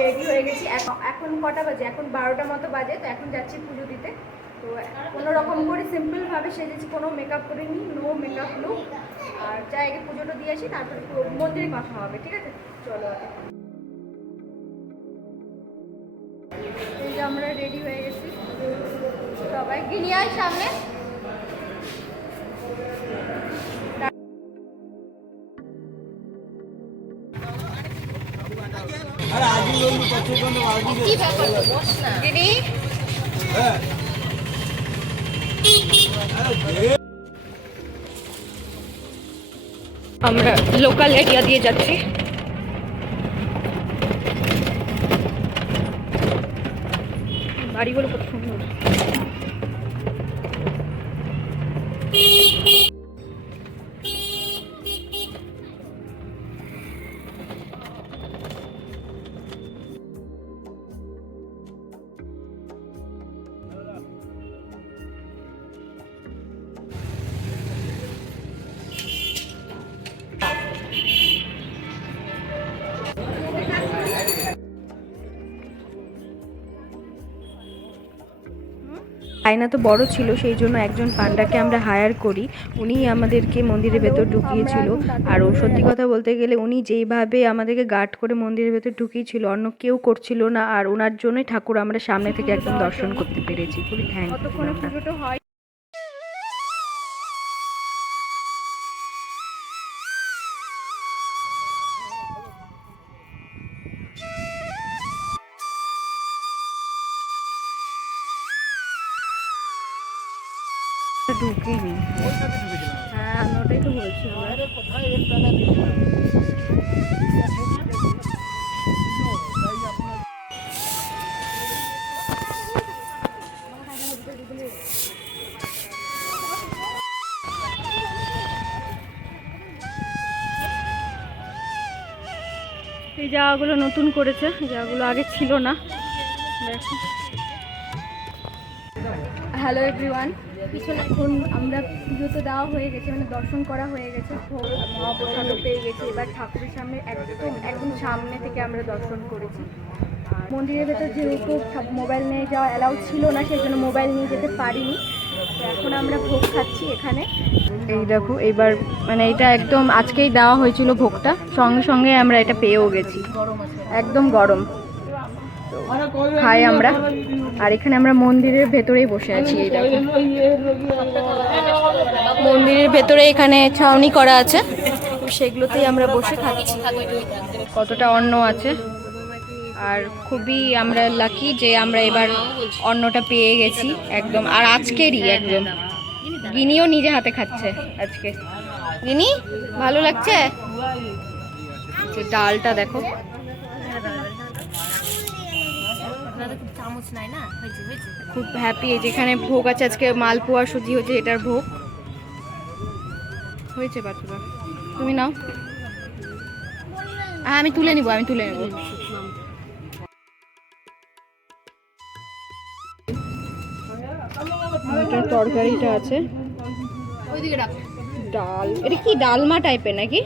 Ready হয়ে গেছি। এখন কটা বাজে? এখন 12টা মতো বাজে। তো এখন যাচ্ছি পুজো দিতে। তো কোনো রকম করে সিম্পলভাবে সেজেছি, কোনো মেকআপ করিনি, নো মেকআপ লুক। আর যাই আগে পুজোটা দিয়ে আসি, তারপরে মন্দিরে কথা হবে, ঠিক আছে? চলো। এই যে আমরা রেডি হয়ে গেছি সবাই। গিনিয়ার সামনে আমরা লোকাল এরিয়া দিয়ে যাচ্ছি। বাড়িগুলো কত সুন্দর। আয়না তো বড় ছিল, সেই জন্য একজন পান্ডাকে আমরা হায়ার করি। উনি আমাদেরকে মন্দিরের ভেতর ঢুকিয়েছিল। আর ও সত্যি কথা বলতে গেলে উনি যেইভাবে আমাদেরকে গার্ড করে মন্দিরের ভেতর ঢুকিয়েছিল, অন্য কেউ করছিল না। আর ওনার জন্যই ঠাকুর আমরা সামনে থেকে একদম দর্শন করতে পেরেছি। খুবই থ্যাঙ্কফুল আমরা। ঢুকিনি। হ্যাঁ, আমি ওটাই তো বলছি। এই জায়গাগুলো নতুন করেছে, জায়গাগুলো আগে ছিল না। দেখো। হ্যালো এভরিওয়ান, পিছনে এখন আমরা পুজো তো দেওয়া হয়ে গেছে, মানে দর্শন করা হয়ে গেছে, মহাপ্রসাদও পেয়ে গেছি। এবার ঠাকুরের সামনে একদম সামনে থেকে আমরা দর্শন করেছি। আর মন্দিরের ভেতর যেহেতু মোবাইল নিয়ে যাওয়া অ্যালাউ ছিল না, সেই জন্য মোবাইল নিয়ে যেতে পারিনি। তো এখন আমরা ভোগ খাচ্ছি এখানে। এই দেখো, এবার মানে এটা একদম আজকেই দেওয়া হয়েছিল ভোগটা, সঙ্গে সঙ্গে আমরা এটা পেয়েও গেছি, একদম গরম। খাই আমরা। আর এখানে আমরা মন্দিরের ভেতরেই বসে আছি। এই দেখো, মন্দিরের ভেতরে এখানে ছাউনি করা আছে, সেগুলোতেই আমরা বসে খাচ্ছি। কতটা অন্ন আছে। আর খুবই আমরা লাকি যে আমরা এবার অন্নটা পেয়ে গেছি একদম। আর আজকেরই একদম। গিনিও নিজে হাতে খাচ্ছে আজকে। গিনি, ভালো লাগছে? ডালটা দেখো। খুব হ্যাপি। যেখানে ভোগ আছে আজকে, মালপোয়া সুজি হচ্ছে, এটার ভোগ হয়েছে। বাচ্চা তুমি নাও। হ্যাঁ, আমি তুলে নিব। তরকারিটা আছে, ডাল। এটা কি ডালমা টাইপের নাকি?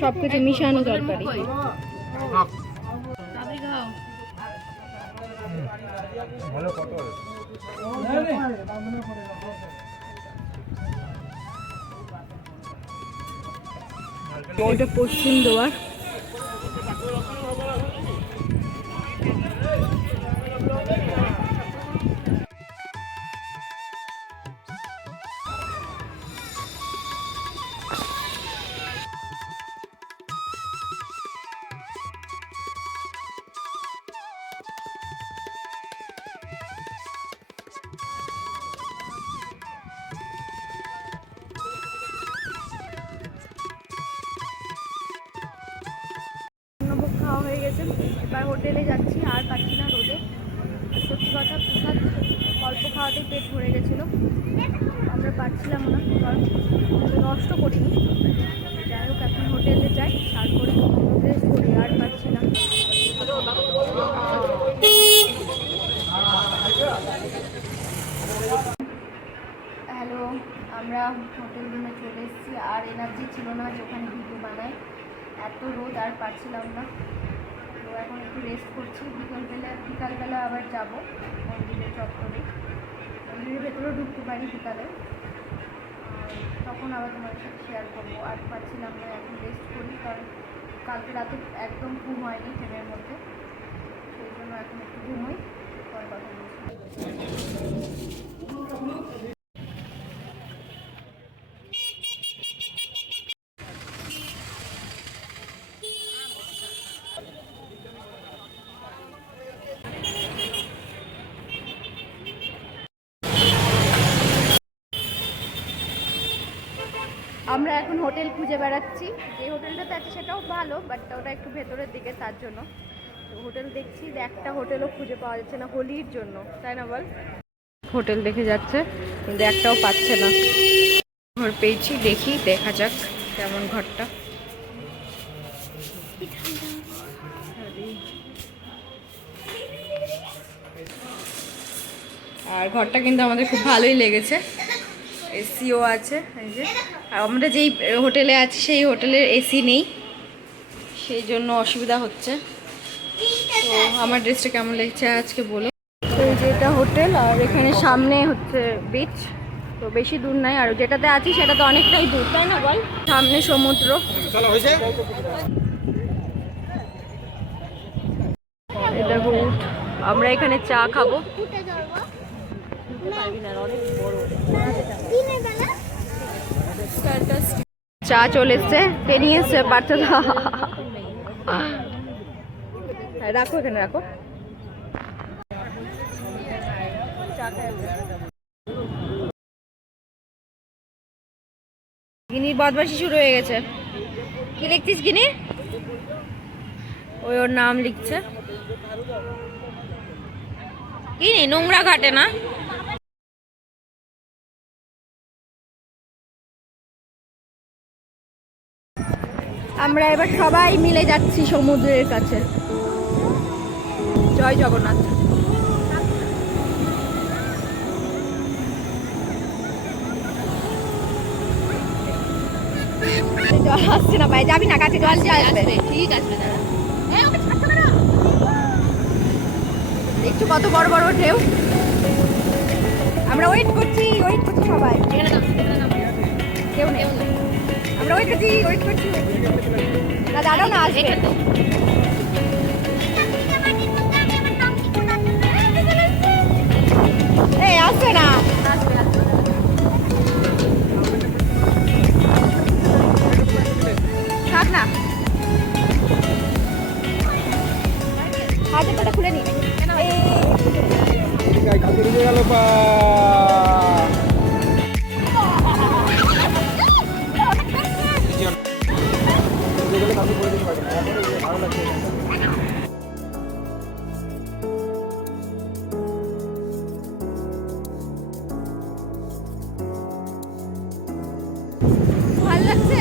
সবকিছু মিশানো তরকারি। এটা পশ্চিম দুয়ার। ভোগ খাওয়া হয়ে গেছে, এবার হোটেলে যাচ্ছি। আর পাচ্ছি না রোদে। সত্যি কথা, প্রসাদ অল্প খাওয়াতেই পেট ভরে গেছিলো। আমরা পাচ্ছিলাম না, কারণ নষ্ট করিনি। যাই হোক, এখন হোটেলে যাই, তারপরে রেস্ট করি। আর পাচ্ছি না। হ্যালো, আমরা হোটেল রুমে চলে এসেছি। আর এনার্জি ছিল না যে ওখানে ভিডিও বানাই, এত রোদ, আর পারছিলাম না। তো এখন একটু রেস্ট করছি, বিকালবেলা আবার যাব মন্দিরের চত্বরে, মন্দিরের ভেতরেও ঢুকতে পারি বিকালে, তখন আবার তোমাদের সাথে শেয়ার করবো। আর পাচ্ছিলাম না, এখন রেস্ট করি, কারণ কালকে রাতে একদম ঘুম হয়নি ট্রেনের মধ্যে, সেই জন্য এখন একটু ঘুমোই, পরে কথা বলছি। আমরা এখন হোটেল খুঁজে বেড়াচ্ছি, যে হোটেলটাতে আছে সেটাও ভালো, বাট ওটা একটু ভেতরের দিকে, তার জন্য তো হোটেল দেখছি। একটা হোটেলও খুঁজে পাওয়া যাচ্ছে না হোলির জন্য, তাই না বল? হোটেল দেখে যাচ্ছে কিন্তু একটাও পাচ্ছে না। ঘর পেয়েছি, দেখি দেখা যাক কেমন ঘরটা। আর ঘরটা কিন্তু আমাদের খুব ভালোই লেগেছে, এসিও আছে। এই যে আমরা যেই হোটেলে আছি সেই হোটেলের এসি নেই, সেই জন্য অসুবিধা হচ্ছে। তো আমার ড্রেসটা কেমন লেগেছে আজকে বলো। তো এই যে এটা হোটেল, আর এখানে সামনে হচ্ছে বিচ, তো বেশি দূর নাই, আর যেটাতে আছি সেটা তো অনেকটাই দূর, তাই না বল? সামনে সমুদ্র। দেখো আমরা এখানে চা খাবো, চা চলে এসছে, টেনে এসছে বাচ্চাটা। রাখো এখানে রাখো। গিনির বদমাশি শুরু হয়ে গেছে। কি লিখছিস গিনি? ওর নাম লিখছে। গিনি নোংরা ঘাটে না। আমরা এবার সবাই মিলে যাচ্ছি সমুদ্রের কাছে। জয় জগন্নাথ। জল আসছে না ভাই, যাবি না কাছে? জল আসবে, ঠিক আছে। দেখছো কত বড় বড় ঢেউ। আমরা ওয়েট করছি সবাই, কেউ নেই। আমরা ওয়েট করছি না, দাঁড়াও না, আসবে। এই আসবে না, থাক না, হাতের খুলে নি। ভালো লাগছে।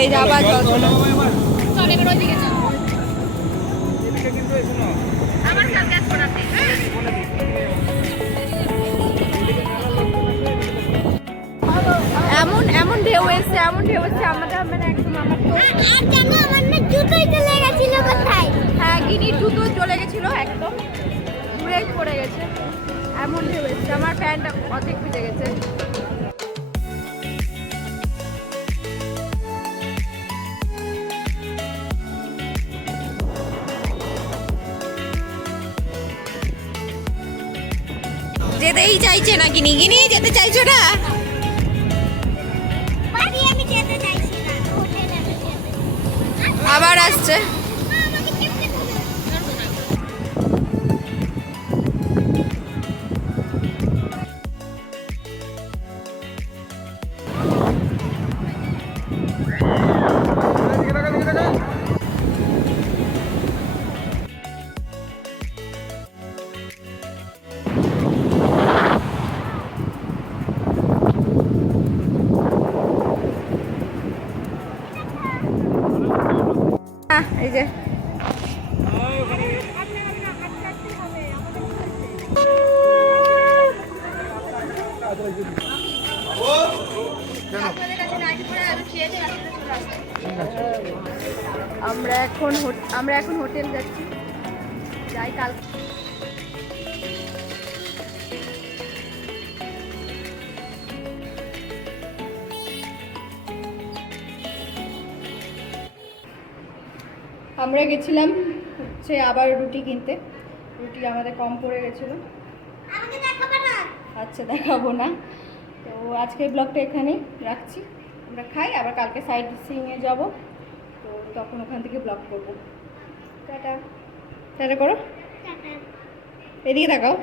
এই যে আবার জল চলে, চল এবার ওইদিকে চল। আমার কাছে পড়াতে এমন ঢেউ এসছে, আমাদের মানে একদম আমার তো আর জানো আমার না জুতোই চলে গেছিল কোথায়। হ্যাঁ গিনির জুতো চলে গেছিল, একদম ঘুরে পড়ে গেছে, এমন ঢেউ এসছে। আমার প্যান্টটা অর্ধেক ভিজে গেছে। যেতেই চাইছে না গিনি, যেতে চাইছো না? আবার আসছে। এই যে আমরা এখন হোটেল যাচ্ছি, যাই কাল। আমরা গেছিলাম হচ্ছে আবার রুটি কিনতে, রুটি আমাদের কম পড়ে গেছিলো। আচ্ছা দেখাবো না। তো আজকের ব্লগটা এখানেই রাখছি, আমরা খাই, আবার কালকে সাইড সিইংয়ে যাবো, তো তখন ওখান থেকে ব্লগ করবো। টাটা টাটা করো, এদিকে তাকাও।